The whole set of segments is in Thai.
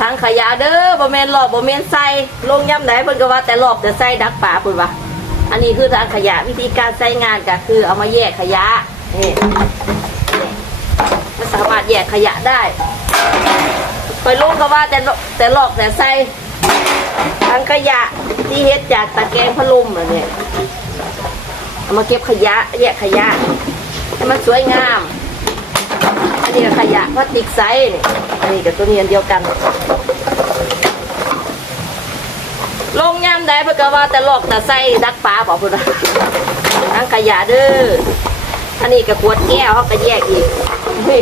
ทางขยะเด้อบ่แมนหลอกบ่แมนใส่ลงย่ำไหนเพิ่นก็ว่าแต่หลอกแต่ใส่ดักป่าเพิ่นว่าอันนี้คือทางขยะวิธีการใช้งานก็คือเอามาแยกขยะนี่มันสามารถแยกขยะได้ไปลงก็ว่าแต่แต่หลอกแต่ใส่ทางขยะที่เฮ็ดจากตะแกรงพัดลมน่ะเนี่ยเอามาเก็บขยะแยกขยะให้มันสวยงามอันนี้ขยะพลาสติกไซส์นี่ อันนี้กับตัวนี้อันเดียวกัน ลงยามได้เพื่อก็ว่าแต่ลอกแต่ใส่ดักปลาบอกพื่นว่าทั้งขยะเด้อ อันนี้กับขวดแก้วเขาก็แยกอีก นี่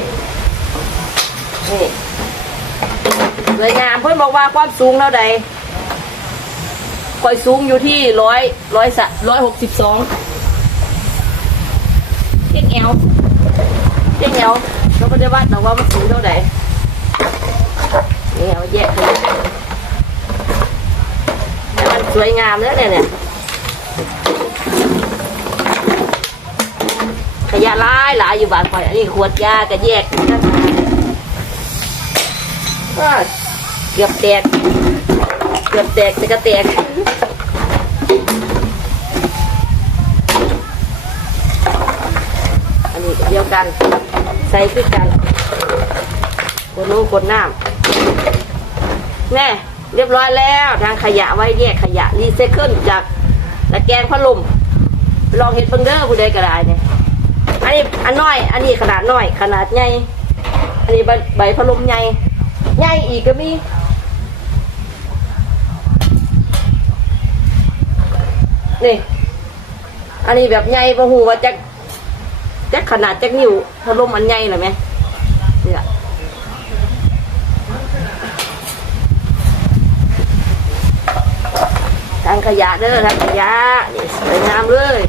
นี่สวยงามเพื่อนบอกว่าความสูงเท่าใดคอยสูงอยู่ที่ร้อยร้อยสะร้อยหกสิบสองเทียงแอวเจ๊เหนียวเราก็จะวัดนะว่ามันสูงเท่าไหร่นี่เอาแยกเลยแต่มัน สวยงามแล้วเนี่ยเนี่ยขยะหลายหลายอยู่บ้านคอยอันนี้ขวดยาก็แยกนะอ้าเกือบแตก เกือบแตกแต่ก็แตกอันนี้เดียวกัน ใส่คือกันกดนู้นกดน้ำแน่ เรียบร้อยแล้วทางขยะไว้แยกขยะรีไซเคิลจากตะแกรงพัดลมลองเห็ดเบิ่งเด้อผู้ใดก็ได้เนี่ยอันนี้อันน้อย อันนี้ขนาดน้อย ขนาดใหญ่อันนี้ใบพัดลมใหญ่ใหญ่อีกก็มีนี่ อันนี้แบบใหญ่ประหูว่าจะจักขนาดจักนิ้วพัดลมอันใหญ่เลยไหมเนี่ยทางขยะเด้อทางขยะนี่สวยงามเลย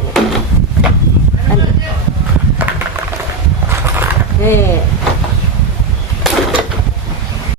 นี่